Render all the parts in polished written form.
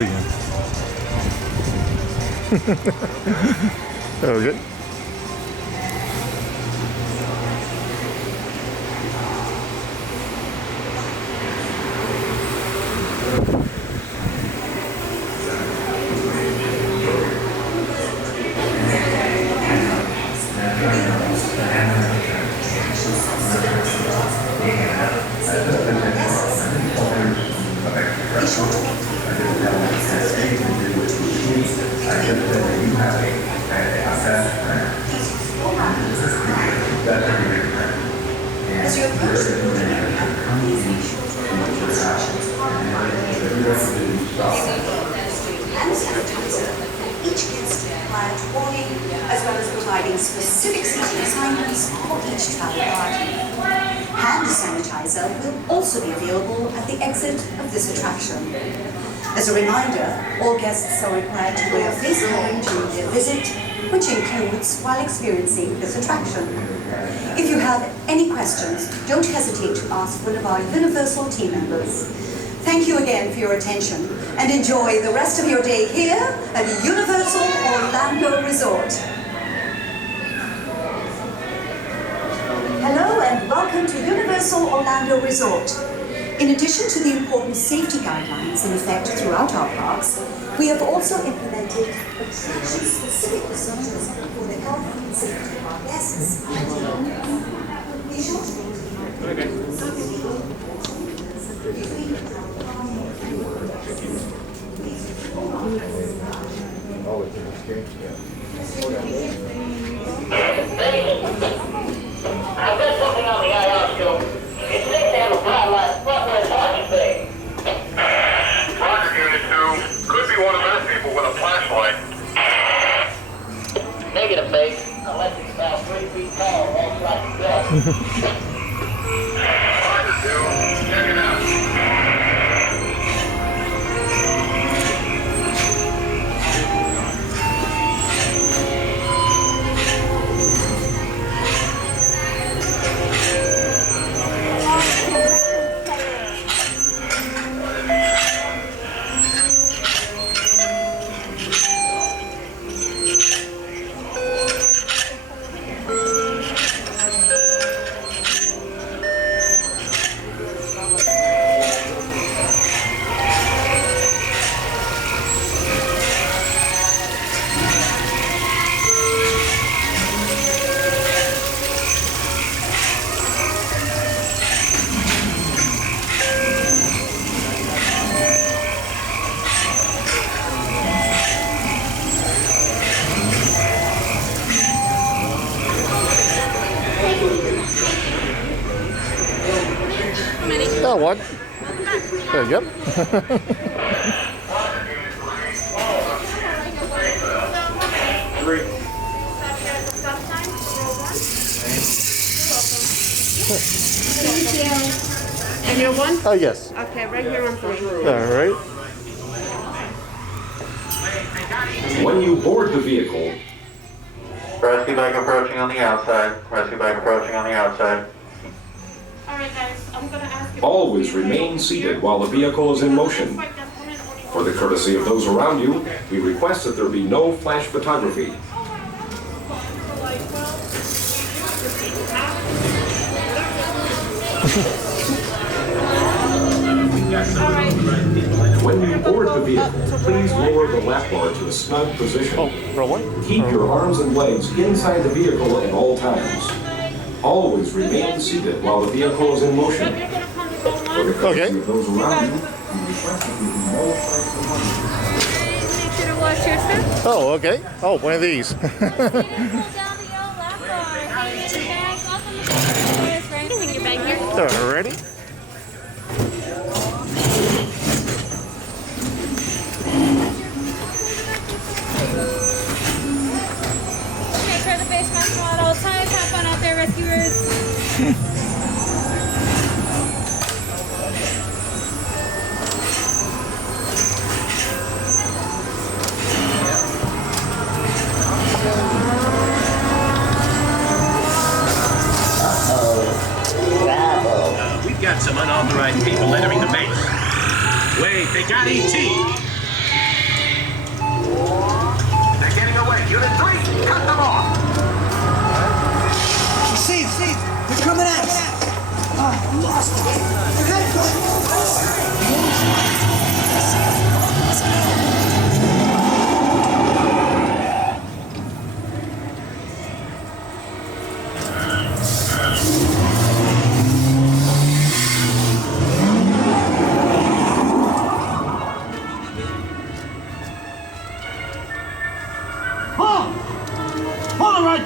Okay. As you approach the building area, please be sure to avoid obstructions marked by hand sanitizer. Each guest required warning, as well as providing specific seating assignments for each travel party. Hand sanitizer will also be available at the exit of this attraction. As a reminder, all guests are required to wear face covering during their visit, which includes while experiencing this attraction. If you have any questions, don't hesitate to ask one of our Universal team members. Thank you again for your attention and enjoy the rest of your day here at Universal Orlando Resort. Hello and welcome to Universal Orlando Resort. In addition to the important safety guidelines in effect throughout our parks, we have also implemented attraction-specific procedures for the health and safety of our guests. Be sure to I've got something on the IR scope. It's safe to have a bright light front-wheel parking bay. Roger, Unit 2. Could be one of those people with a flashlight. Negative base, unless it's about 3 feet tall, most likely yes. Roger, 2. Check it out. That one. Yep. And you're one? Oh, yes. Okay, right here on 3. All right. When you board the vehicle, Rescue bike approaching on the outside. Rescue bike approaching on the outside. Alright guys, I'm gonna ask you... always remain seated while the vehicle is in motion. For the courtesy of those around you, we request that there be no flash photography. When you board the vehicle, please lower the lap bar to a snug position. Oh, rolling. Keep your arms and legs inside the vehicle at all times. Always remain seated while the vehicle is in motion. For the courtesy of those around you, we request that there be no flash photography. Make sure to watch your step. Oh, okay. Oh, one of these. Pull down the yellow lap bar. Hey, in your bag. Welcome to the right. Bring your bag here. All righty. Make sure the face mask on at all times. Have fun out there, rescuers. We've got some unauthorized people entering the base. Wait, they got ET.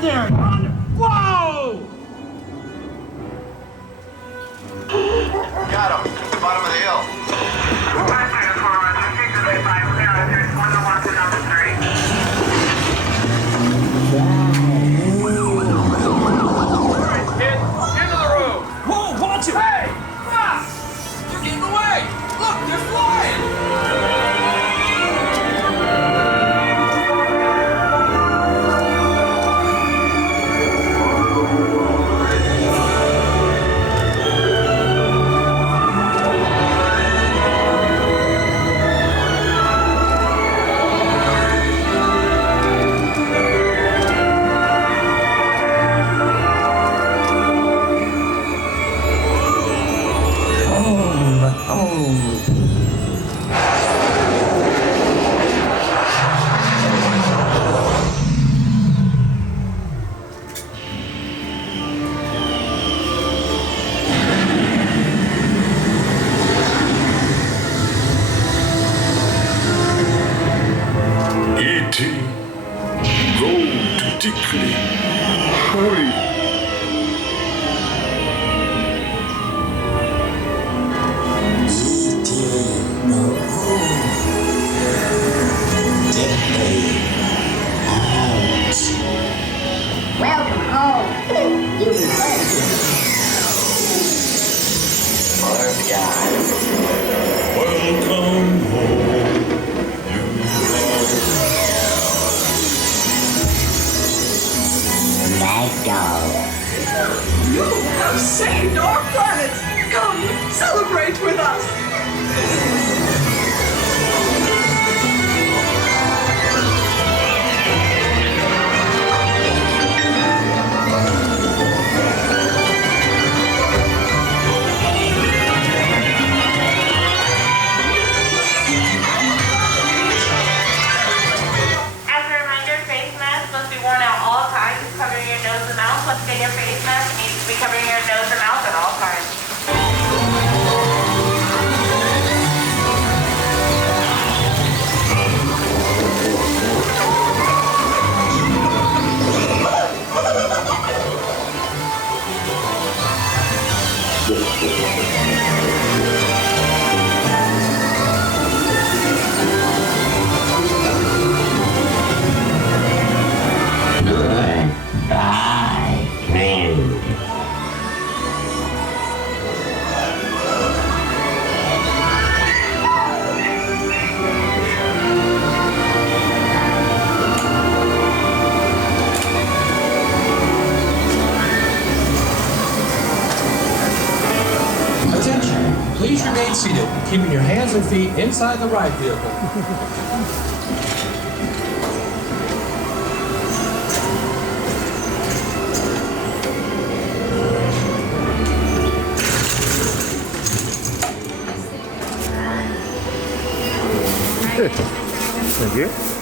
there! Whoa! Got him. Bottom of the hill. Whoa, watch it! Hey! Ah! They're getting away! Look, they're flying! E.T. Go to Dickley. Hurry. Welcome home. You've been playing. Welcome home. You have saved our planet! Come, celebrate with us! As a reminder, face masks must be worn at all times, covering your nose and mouth. Once again, your face mask needs to be covering your nose and mouth at all times. Attention, please remain seated, keeping your hands and feet inside the ride vehicle. Thank you.